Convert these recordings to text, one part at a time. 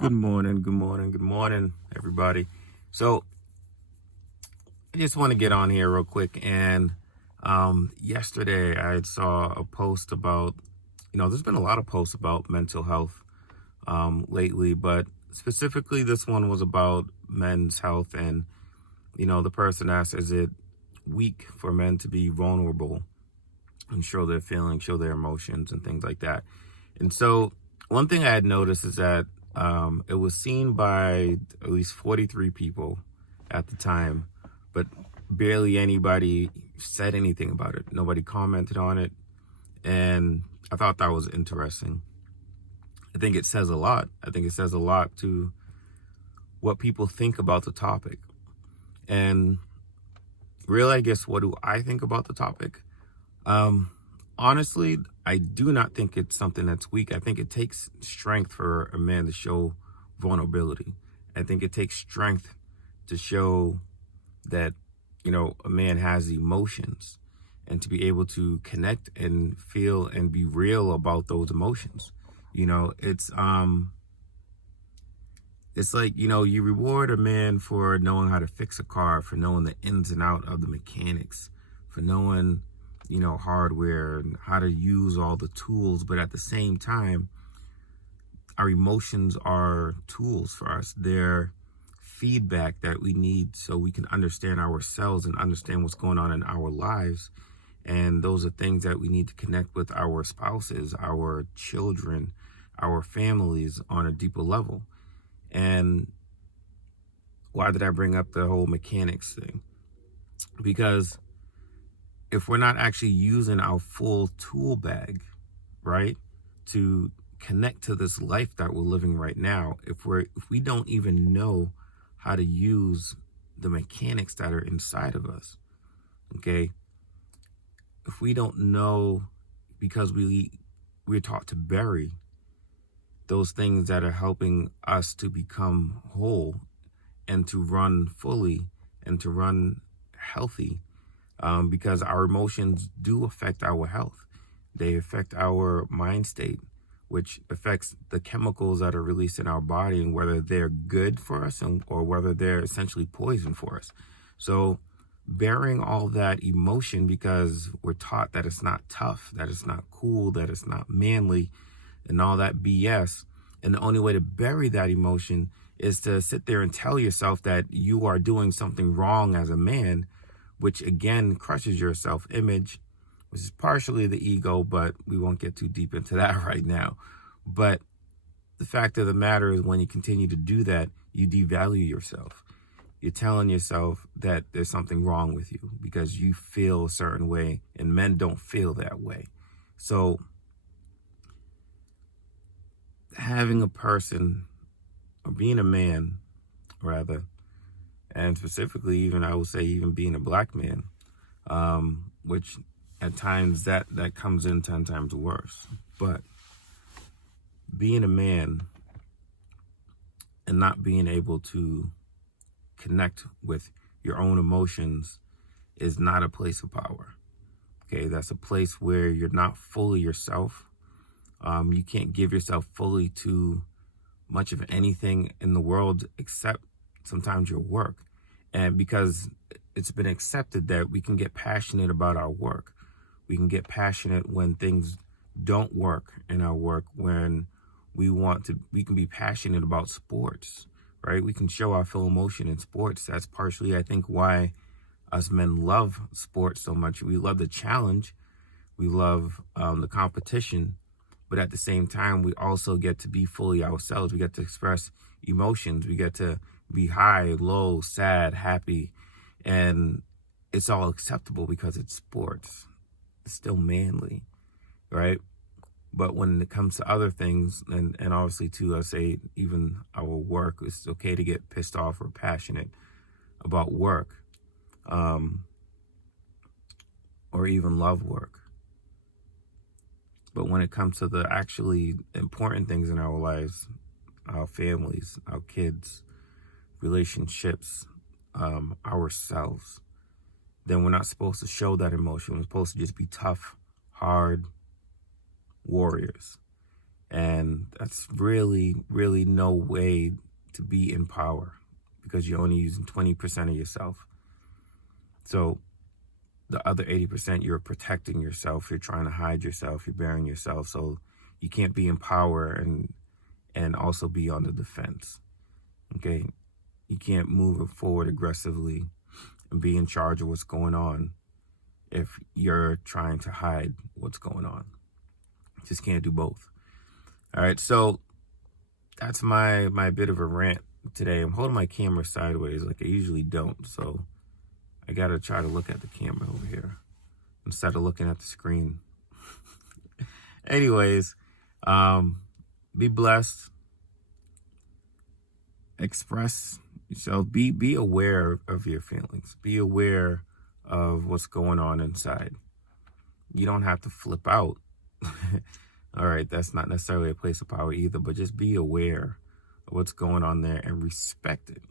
Good morning, everybody. So I just want to get on here real quick. And yesterday I saw a post about, there's been a lot of posts about mental health lately, but specifically this one was about men's health. And, the person asked, is it weak for men to be vulnerable and show their feelings, show their emotions and things like that? And so one thing I had noticed is that it was seen by at least 43 people at the time, but barely anybody said anything about it. Nobody commented on it. And I thought that was interesting. I think it says a lot. I think it says a lot to what people think about the topic. And really, I guess, what do I think about the topic? Honestly, I do not think it's something that's weak. I think it takes strength for a man to show vulnerability. I think it takes strength to show that, a man has emotions and to be able to connect and feel and be real about those emotions. It's like, you reward a man for knowing how to fix a car, for knowing the ins and out of the mechanics, for knowing hardware and how to use all the tools. But at the same time, our emotions are tools for us. They're feedback that we need so we can understand ourselves and understand what's going on in our lives. And those are things that we need to connect with our spouses, our children, our families on a deeper level. And why did I bring up the whole mechanics thing? Because if we're not actually using our full tool bag, right, to connect to this life that we're living right now, if we don't even know how to use the mechanics that are inside of us, okay, if we don't know, because we're taught to bury those things that are helping us to become whole and to run fully and to run healthy, because our emotions do affect our health. They affect our mind state, which affects the chemicals that are released in our body and whether they're good for us or whether they're essentially poison for us. So bearing all that emotion because we're taught that it's not tough, that it's not cool, that it's not manly and all that BS. And the only way to bury that emotion is to sit there and tell yourself that you are doing something wrong as a man, which again crushes your self-image, which is partially the ego, but we won't get too deep into that right now. But the fact of the matter is, when you continue to do that, you devalue yourself. You're telling yourself that there's something wrong with you because you feel a certain way, and men don't feel that way. So having a person, or being a man, rather, and specifically even, I would say, even being a black man, which at times that comes in 10 times worse. But being a man and not being able to connect with your own emotions is not a place of power. Okay, that's a place where you're not fully yourself. You can't give yourself fully to much of anything in the world except sometimes your work. And because it's been accepted that we can get passionate about our work. We can get passionate when things don't work in our work, when we can be passionate about sports, right? We can show our full emotion in sports. That's partially, I think, why us men love sports so much. We love the challenge. We love the competition. But at the same time, we also get to be fully ourselves. We get to express emotions. We get to be high, low, sad, happy. And it's all acceptable because it's sports. It's still manly, right? But when it comes to other things, and obviously too, I say even our work, it's okay to get pissed off or passionate about work, or even love work. But when it comes to the actually important things in our lives, our families, our kids, relationships, ourselves, then we're not supposed to show that emotion. We're supposed to just be tough, hard warriors. And that's really, really no way to be in power, because you're only using 20% of yourself. So the other 80%, you're protecting yourself. You're trying to hide yourself. You're burying yourself. So you can't be in power and also be on the defense. Okay. You can't move forward aggressively and be in charge of what's going on if you're trying to hide what's going on. Just can't do both. All right. So that's my bit of a rant today. I'm holding my camera sideways like I usually don't. So I got to try to look at the camera over here instead of looking at the screen. Anyways, be blessed. Express yourself. Be aware of your feelings. Be aware of what's going on inside. You don't have to flip out. All right, that's not necessarily a place of power either, but just be aware of what's going on there and respect it.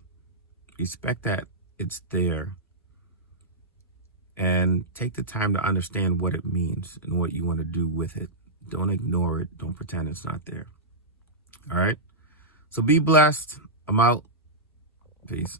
Respect that it's there. And take the time to understand what it means and what you want to do with it. Don't ignore it. Don't pretend it's not there. All right? So be blessed. I'm out. Peace.